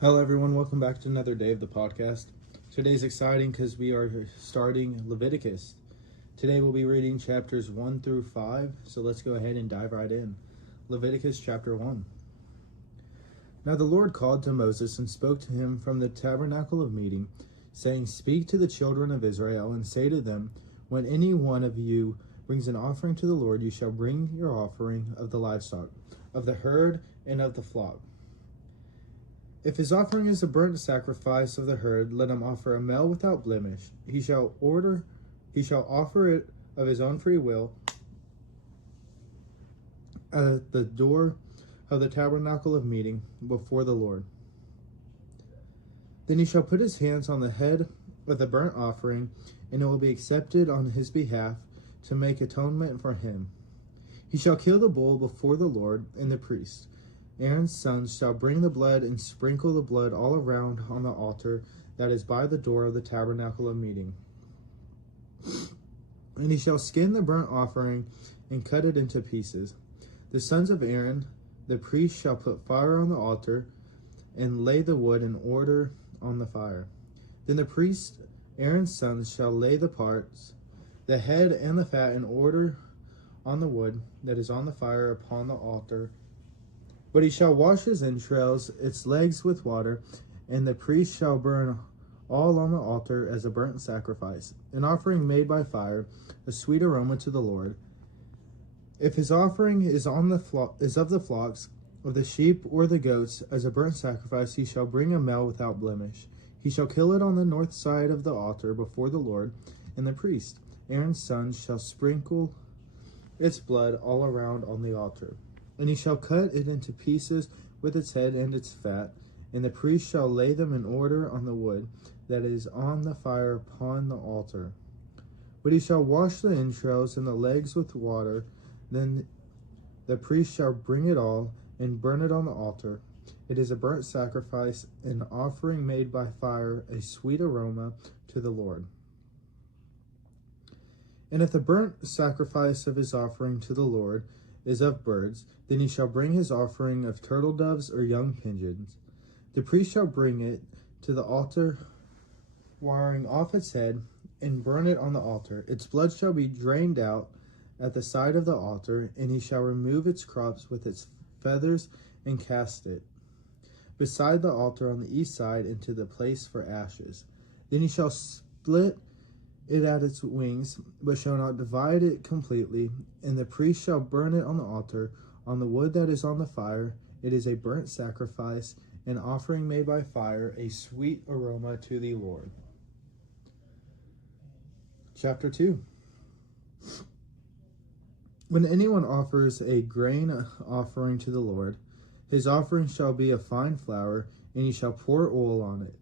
Hello, everyone. Welcome back to another day of the podcast. Today's exciting because we are starting Leviticus. Today we'll be reading chapters 1 through 5, so let's go ahead and dive right in. Leviticus chapter 1. Now the Lord called to Moses and spoke to him from the tabernacle of meeting, saying, "Speak to the children of Israel and say to them, when any one of you brings an offering to the Lord, you shall bring your offering of the livestock, of the herd, and of the flock. If his offering is a burnt sacrifice of the herd, let him offer a male without blemish. He shall offer it of his own free will at the door of the tabernacle of meeting before the Lord. Then he shall put his hands on the head of the burnt offering, and it will be accepted on his behalf to make atonement for him. He shall kill the bull before the Lord, and the priest, Aaron's sons, shall bring the blood and sprinkle the blood all around on the altar that is by the door of the tabernacle of meeting. And he shall skin the burnt offering and cut it into pieces. The sons of Aaron, the priest, shall put fire on the altar and lay the wood in order on the fire. Then the priest, Aaron's sons, shall lay the parts, the head and the fat, in order on the wood that is on the fire upon the altar. But he shall wash his entrails, its legs with water, and the priest shall burn all on the altar as a burnt sacrifice, an offering made by fire, a sweet aroma to the Lord. If his offering is of the flocks, of the sheep or the goats, as a burnt sacrifice, he shall bring a male without blemish. He shall kill it on the north side of the altar before the Lord, and the priest, Aaron's son, shall sprinkle its blood all around on the altar. And he shall cut it into pieces with its head and its fat, and the priest shall lay them in order on the wood that is on the fire upon the altar. But he shall wash the entrails and the legs with water. Then the priest shall bring it all and burn it on the altar. It is a burnt sacrifice, an offering made by fire, a sweet aroma to the Lord. And if the burnt sacrifice of his offering to the Lord is of birds, then he shall bring his offering of turtle doves or young pigeons. The priest shall bring it to the altar, wiring off its head, and burn it on the altar. Its blood shall be drained out at the side of the altar, and he shall remove its crops with its feathers and cast it beside the altar on the east side into the place for ashes. Then he shall split it at its wings, but shall not divide it completely, and the priest shall burn it on the altar, on the wood that is on the fire. It is a burnt sacrifice, an offering made by fire, a sweet aroma to the Lord. Chapter 2. When anyone offers a grain offering to the Lord, his offering shall be of fine flour, and he shall pour oil on it,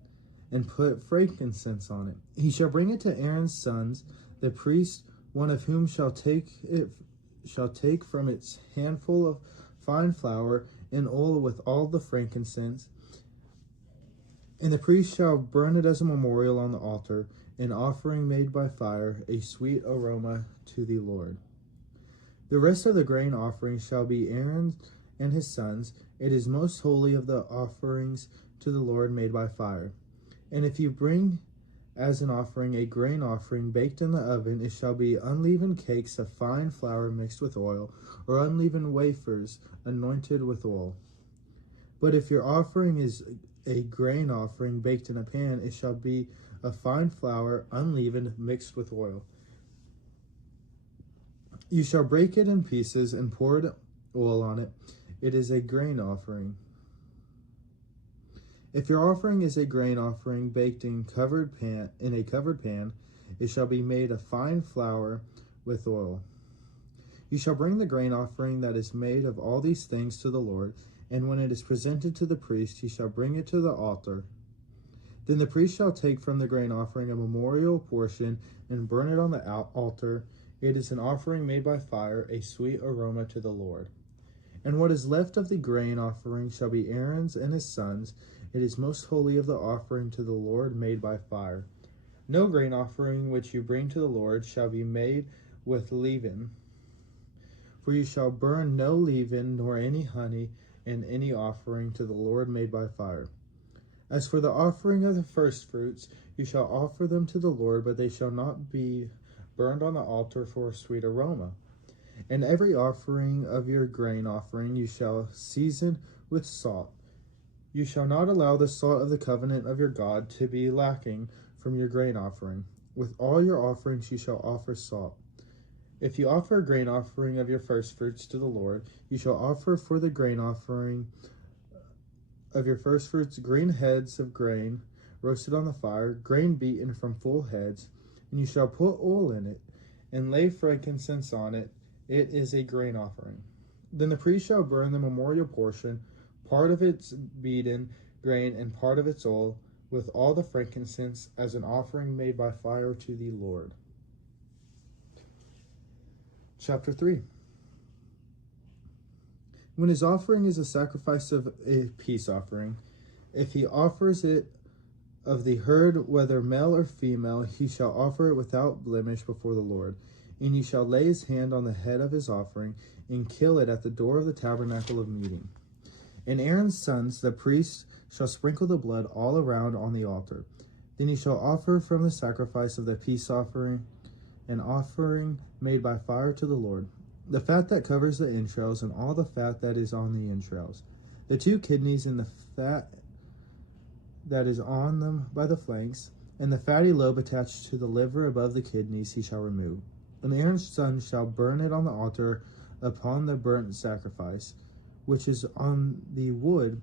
and put frankincense on it. He shall bring it to Aaron's sons, the priest, one of whom shall take from its handful of fine flour and oil with all the frankincense, and the priest shall burn it as a memorial on the altar, an offering made by fire, a sweet aroma to the Lord. The rest of the grain offering shall be Aaron and his sons. It is most holy of the offerings to the Lord made by fire. And if you bring as an offering a grain offering baked in the oven, it shall be unleavened cakes of fine flour mixed with oil, or unleavened wafers anointed with oil. But if your offering is a grain offering baked in a pan, it shall be of fine flour, unleavened, mixed with oil. You shall break it in pieces and pour oil on it. It is a grain offering. If your offering is a grain offering baked in a covered pan, it shall be made of fine flour with oil. You shall bring the grain offering that is made of all these things to the Lord, and when it is presented to the priest, he shall bring it to the altar. Then the priest shall take from the grain offering a memorial portion and burn it on the altar. It is an offering made by fire, a sweet aroma to the Lord. And what is left of the grain offering shall be Aaron's and his sons. It is most holy of the offering to the Lord made by fire. No grain offering which you bring to the Lord shall be made with leaven, for you shall burn no leaven nor any honey in any offering to the Lord made by fire. As for the offering of the firstfruits, you shall offer them to the Lord, but they shall not be burned on the altar for a sweet aroma. And every offering of your grain offering you shall season with salt. You shall not allow the salt of the covenant of your God to be lacking from your grain offering. With all your offerings you shall offer salt. If you offer a grain offering of your firstfruits to the Lord, you shall offer for the grain offering of your firstfruits green heads of grain roasted on the fire, grain beaten from full heads, and you shall put oil in it, and lay frankincense on it. It is a grain offering. Then the priest shall burn the memorial portion, part of its beaten grain and part of its oil, with all the frankincense, as an offering made by fire to the Lord. Chapter 3. When his offering is a sacrifice of a peace offering, if he offers it of the herd, whether male or female, he shall offer it without blemish before the Lord. And he shall lay his hand on the head of his offering, and kill it at the door of the tabernacle of meeting. And Aaron's sons, the priests, shall sprinkle the blood all around on the altar. Then he shall offer from the sacrifice of the peace offering an offering made by fire to the Lord, the fat that covers the entrails, and all the fat that is on the entrails, the 2 kidneys and the fat that is on them by the flanks, and the fatty lobe attached to the liver above the kidneys he shall remove. And Aaron's son shall burn it on the altar upon the burnt sacrifice, which is on the wood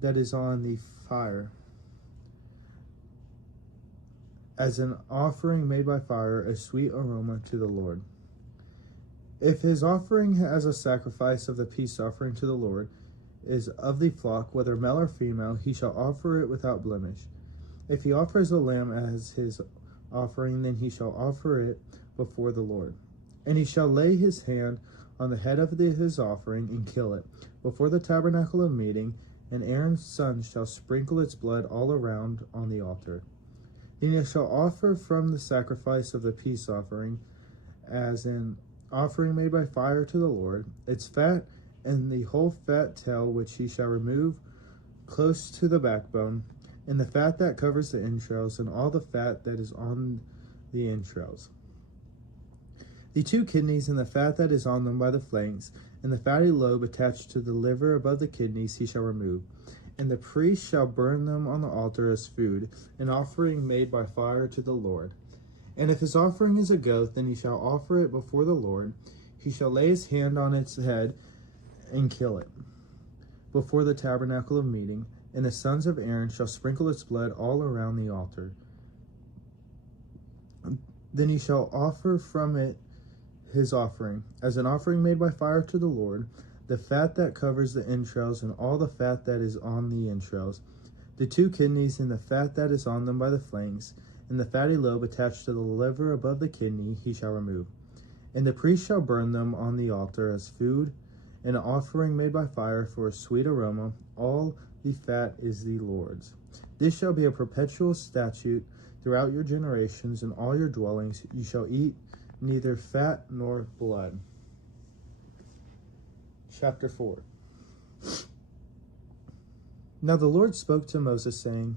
that is on the fire, as an offering made by fire, a sweet aroma to the Lord. If his offering as a sacrifice of the peace offering to the Lord is of the flock, whether male or female, he shall offer it without blemish. If he offers a lamb as his offering, then he shall offer it before the Lord. And he shall lay his hand on the head of his offering and kill it before the tabernacle of meeting, and Aaron's son shall sprinkle its blood all around on the altar. Then he shall offer from the sacrifice of the peace offering as an offering made by fire to the Lord, its fat and the whole fat tail, which he shall remove close to the backbone, and the fat that covers the entrails, and all the fat that is on the entrails. The 2 kidneys and the fat that is on them by the flanks, and the fatty lobe attached to the liver above the kidneys he shall remove. And the priest shall burn them on the altar as food, an offering made by fire to the Lord. And if his offering is a goat, then he shall offer it before the Lord. He shall lay his hand on its head and kill it before the tabernacle of meeting, and the sons of Aaron shall sprinkle its blood all around the altar. Then he shall offer from it his offering, as an offering made by fire to the Lord, the fat that covers the entrails, and all the fat that is on the entrails, the 2 kidneys and the fat that is on them by the flanks, and the fatty lobe attached to the liver above the kidney he shall remove. And the priest shall burn them on the altar as food, an offering made by fire for a sweet aroma. All the fat is the Lord's. This shall be a perpetual statute throughout your generations. In all your dwellings you shall eat neither fat nor blood. Chapter 4. Now the Lord spoke to Moses, saying,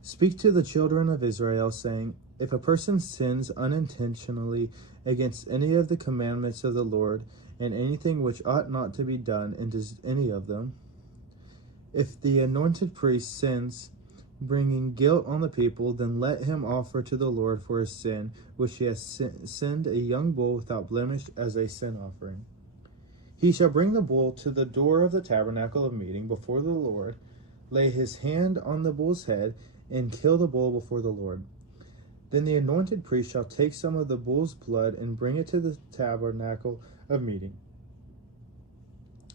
Speak to the children of Israel, saying, If a person sins unintentionally against any of the commandments of the Lord, and anything which ought not to be done, and does any of them, if the anointed priest sins, bringing guilt on the people, then let him offer to the Lord for his sin, which he has sinned, a young bull without blemish as a sin offering. He shall bring the bull to the door of the tabernacle of meeting before the Lord, lay his hand on the bull's head, and kill the bull before the Lord. Then the anointed priest shall take some of the bull's blood and bring it to the tabernacle of meeting.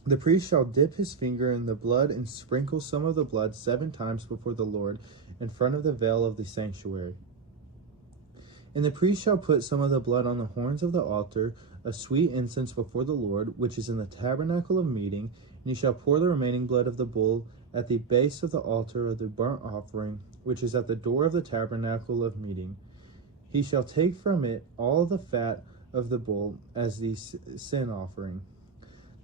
The priest shall dip his finger in the blood and sprinkle some of the blood 7 times before the Lord in front of the veil of the sanctuary. And the priest shall put some of the blood on the horns of the altar of sweet incense before the Lord, which is in the tabernacle of meeting, and he shall pour the remaining blood of the bull at the base of the altar of the burnt offering, which is at the door of the tabernacle of meeting. He shall take from it all the fat of the bull as the sin offering.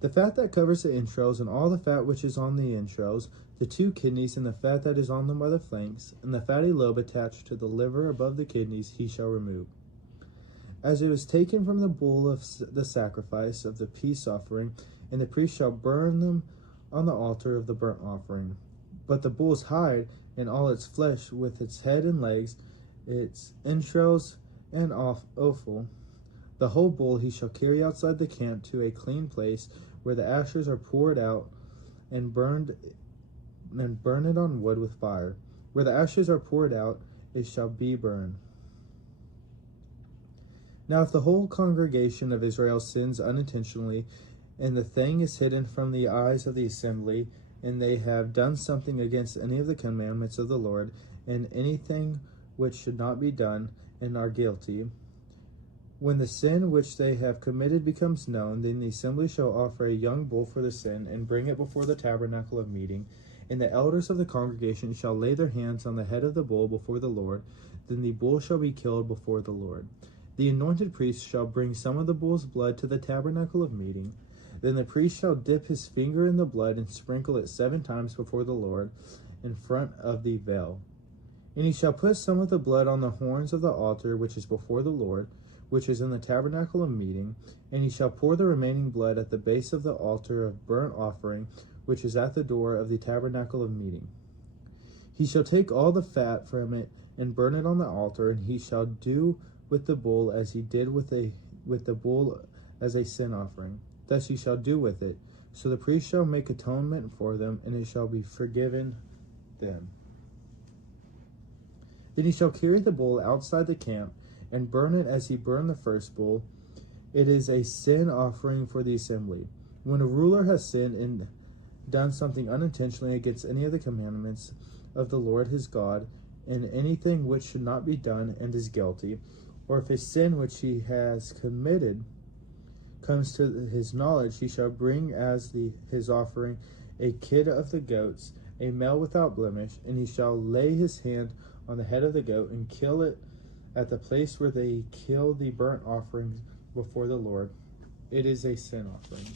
The fat that covers the entrails, and all the fat which is on the entrails, the 2 kidneys, and the fat that is on them by the flanks, and the fatty lobe attached to the liver above the kidneys, he shall remove. As it was taken from the bull of the sacrifice of the peace offering, and the priest shall burn them on the altar of the burnt offering. But the bull's hide, and all its flesh, with its head and legs, its entrails and offal, the whole bull he shall carry outside the camp to a clean place, where the ashes are poured out, and burn it on wood with fire. Where the ashes are poured out, it shall be burned. Now if the whole congregation of Israel sins unintentionally, and the thing is hidden from the eyes of the assembly, and they have done something against any of the commandments of the Lord, and anything which should not be done, and are guilty, when the sin which they have committed becomes known, then the assembly shall offer a young bull for the sin, and bring it before the tabernacle of meeting. And the elders of the congregation shall lay their hands on the head of the bull before the Lord. Then the bull shall be killed before the Lord. The anointed priest shall bring some of the bull's blood to the tabernacle of meeting. Then the priest shall dip his finger in the blood, and sprinkle it 7 times before the Lord in front of the veil. And he shall put some of the blood on the horns of the altar which is before the Lord, which is in the tabernacle of meeting, and he shall pour the remaining blood at the base of the altar of burnt offering, which is at the door of the tabernacle of meeting. He shall take all the fat from it and burn it on the altar, and he shall do with the bull as he did with the bull as a sin offering. Thus he shall do with it. So the priest shall make atonement for them, and it shall be forgiven them. Then he shall carry the bull outside the camp, and burn it as he burned the first bull. It is a sin offering for the assembly. When a ruler has sinned and done something unintentionally against any of the commandments of the Lord his God, and anything which should not be done, and is guilty, or if a sin which he has committed comes to his knowledge, he shall bring as his offering a kid of the goats, a male without blemish, and he shall lay his hand on the head of the goat and kill it at the place where they kill the burnt offerings before the Lord. It is a sin offering.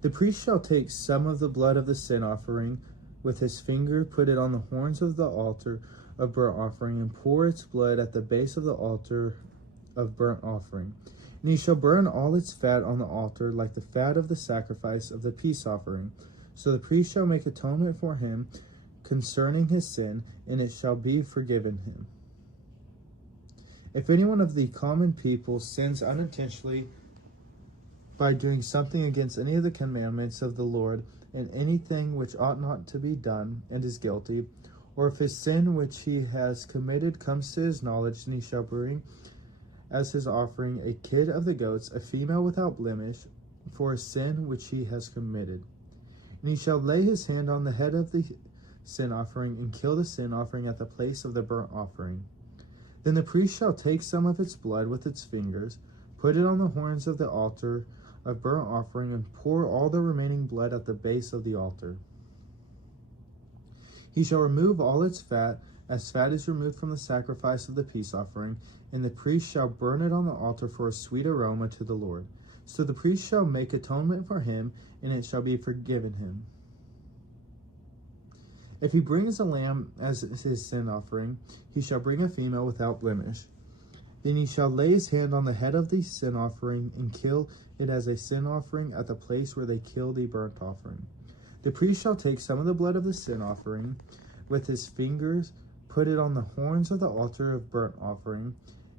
The priest shall take some of the blood of the sin offering with his finger, put it on the horns of the altar of burnt offering, and pour its blood at the base of the altar of burnt offering. And he shall burn all its fat on the altar, like the fat of the sacrifice of the peace offering. So the priest shall make atonement for him concerning his sin, and it shall be forgiven him. If anyone of the common people sins unintentionally by doing something against any of the commandments of the Lord, and anything which ought not to be done, and is guilty, or if his sin which he has committed comes to his knowledge, then he shall bring as his offering a kid of the goats, a female without blemish, for a sin which he has committed. And he shall lay his hand on the head of the sin offering, and kill the sin offering at the place of the burnt offering. Then the priest shall take some of its blood with its fingers, put it on the horns of the altar of burnt offering, and pour all the remaining blood at the base of the altar. He shall remove all its fat, as fat is removed from the sacrifice of the peace offering, and the priest shall burn it on the altar for a sweet aroma to the Lord. So the priest shall make atonement for him, and it shall be forgiven him. If he brings a lamb as his sin offering, he shall bring a female without blemish. Then he shall lay his hand on the head of the sin offering, and kill it as a sin offering at the place where they kill the burnt offering. The priest shall take some of the blood of the sin offering with his fingers, put it on the horns of the altar of burnt offering,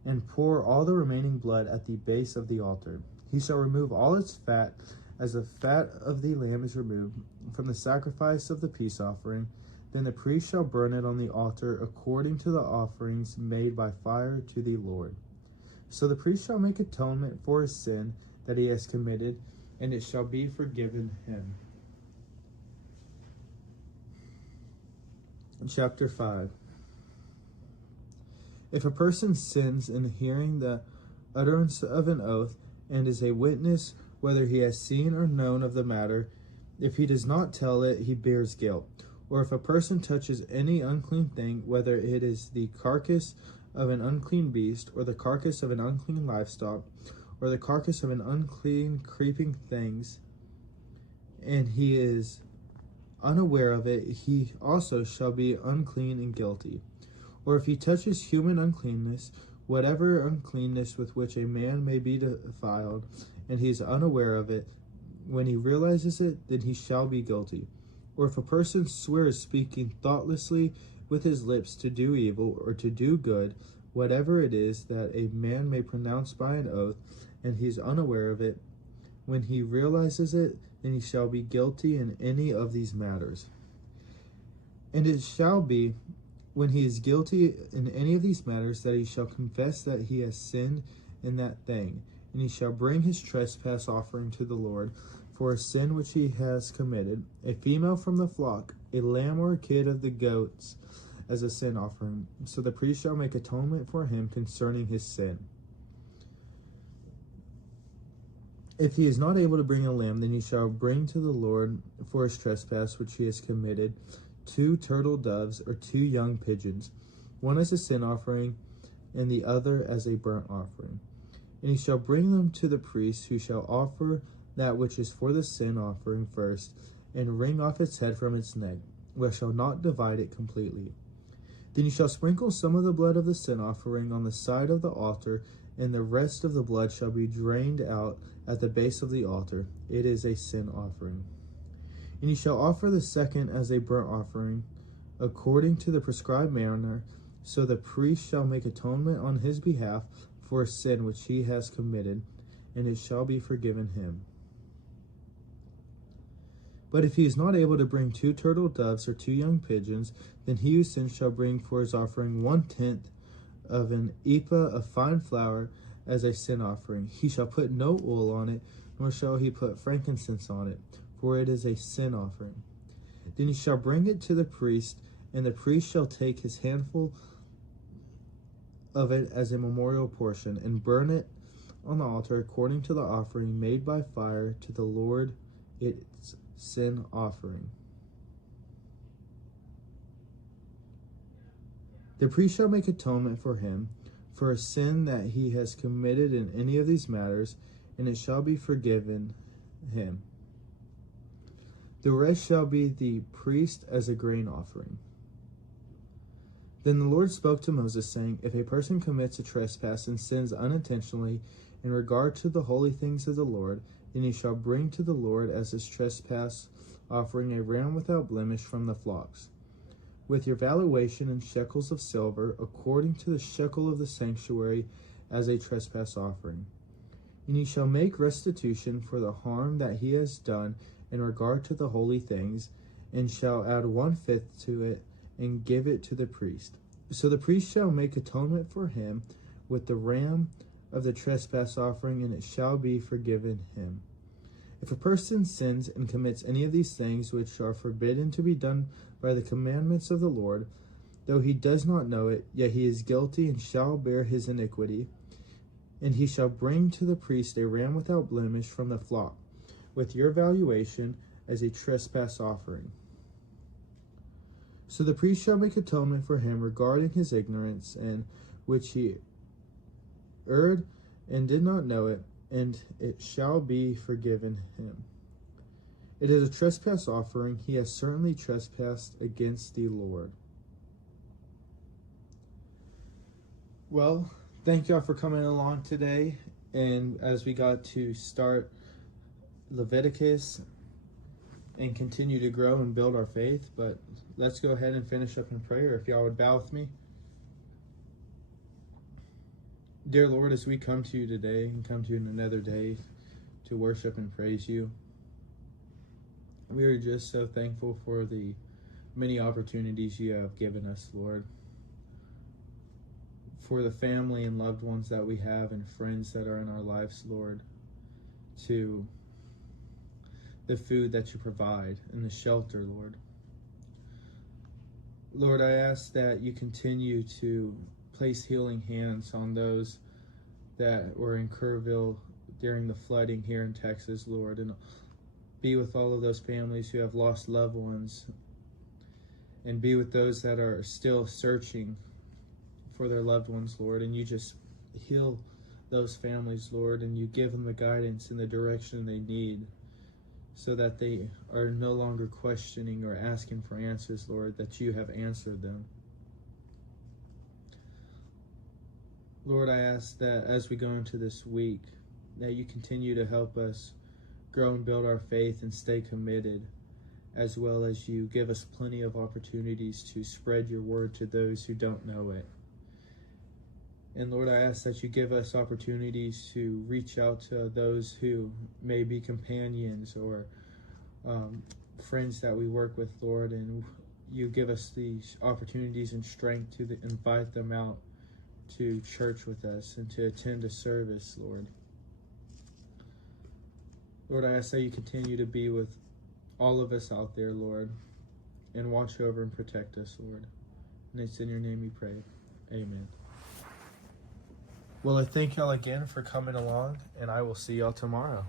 and pour all the remaining blood at the base of the altar. He shall remove all its fat, as the fat of the lamb is removed from the sacrifice of the peace offering. Then the priest shall burn it on the altar according to the offerings made by fire to the Lord. So the priest shall make atonement for his sin that he has committed, and it shall be forgiven him. Chapter 5. If a person sins in hearing the utterance of an oath, and is a witness whether he has seen or known of the matter, if he does not tell it, he bears guilt. Or if a person touches any unclean thing, whether it is the carcass of an unclean beast, or the carcass of an unclean livestock, or the carcass of an unclean creeping things, and he is unaware of it, he also shall be unclean and guilty. Or if he touches human uncleanness, whatever uncleanness with which a man may be defiled, and he is unaware of it, when he realizes it, then he shall be guilty. Or if a person swears speaking thoughtlessly with his lips to do evil or to do good, whatever it is that a man may pronounce by an oath, and he is unaware of it, when he realizes it, then he shall be guilty in any of these matters. And it shall be, when he is guilty in any of these matters, that he shall confess that he has sinned in that thing, and he shall bring his trespass offering to the Lord for a sin which he has committed, a female from the flock, a lamb or a kid of the goats, as a sin offering. So the priest shall make atonement for him concerning his sin. If he is not able to bring a lamb, then he shall bring to the Lord for his trespass which he has committed 2 turtle doves or 2 young pigeons, one as a sin offering and the other as a burnt offering. And he shall bring them to the priest, who shall offer that which is for the sin offering first, and wring off its head from its neck, but shall not divide it completely. Then he shall sprinkle some of the blood of the sin offering on the side of the altar, and the rest of the blood shall be drained out at the base of the altar. It is a sin offering. And he shall offer the second as a burnt offering, according to the prescribed manner. So the priest shall make atonement on his behalf for a sin which he has committed, and it shall be forgiven him. But if he is not able to bring 2 turtle doves or 2 young pigeons, then he who sins shall bring for his offering 1/10 of an ephah of fine flour as a sin offering. He shall put no oil on it, nor shall he put frankincense on it, for it is a sin offering. Then he shall bring it to the priest, and the priest shall take his handful of it as a memorial portion, and burn it on the altar according to the offering made by fire to the Lord, its sin offering. The priest shall make atonement for him for a sin that he has committed in any of these matters, and it shall be forgiven him. The rest shall be the priest as a grain offering. Then the Lord spoke to Moses, saying, If a person commits a trespass and sins unintentionally in regard to the holy things of the Lord, then he shall bring to the Lord as his trespass offering a ram without blemish from the flocks, with your valuation in shekels of silver, according to the shekel of the sanctuary, as a trespass offering. And he shall make restitution for the harm that he has done in regard to the holy things, and shall add 1/5 to it, and give it to the priest. So the priest shall make atonement for him with the ram of the trespass offering, and it shall be forgiven him. If a person sins and commits any of these things which are forbidden to be done by the commandments of the Lord, though he does not know it, yet he is guilty and shall bear his iniquity. And he shall bring to the priest a ram without blemish from the flock, with your valuation as a trespass offering. So the priest shall make atonement for him regarding his ignorance, in which he erred and did not know it, and it shall be forgiven him. It is a trespass offering. He has certainly trespassed against the Lord. Well, thank y'all for coming along today. And as we got to start Leviticus and continue to grow and build our faith, but let's go ahead and finish up in prayer. If y'all would bow with me. Dear Lord, as we come to you today and come to you in another day to worship and praise you, we are just so thankful for the many opportunities you have given us, Lord, for the family and loved ones that we have and friends that are in our lives, Lord, to the food that you provide and the shelter, Lord. Lord, I ask that you continue to place healing hands on those that were in Kerrville during the flooding here in Texas, Lord, and be with all of those families who have lost loved ones, and be with those that are still searching for their loved ones, Lord, and you just heal those families, Lord, and you give them the guidance and the direction they need so that they are no longer questioning or asking for answers, Lord, that you have answered them. Lord, I ask that as we go into this week, that you continue to help us grow and build our faith and stay committed, as well as you give us plenty of opportunities to spread your word to those who don't know it. And Lord, I ask that you give us opportunities to reach out to those who may be companions or friends that we work with, Lord, and you give us these opportunities and strength to invite them out to church with us and to attend a service, Lord. Lord, I ask that you continue to be with all of us out there, Lord, and watch over and protect us, Lord. And it's in your name we pray. Amen. Well, I thank y'all again for coming along, and I will see y'all tomorrow.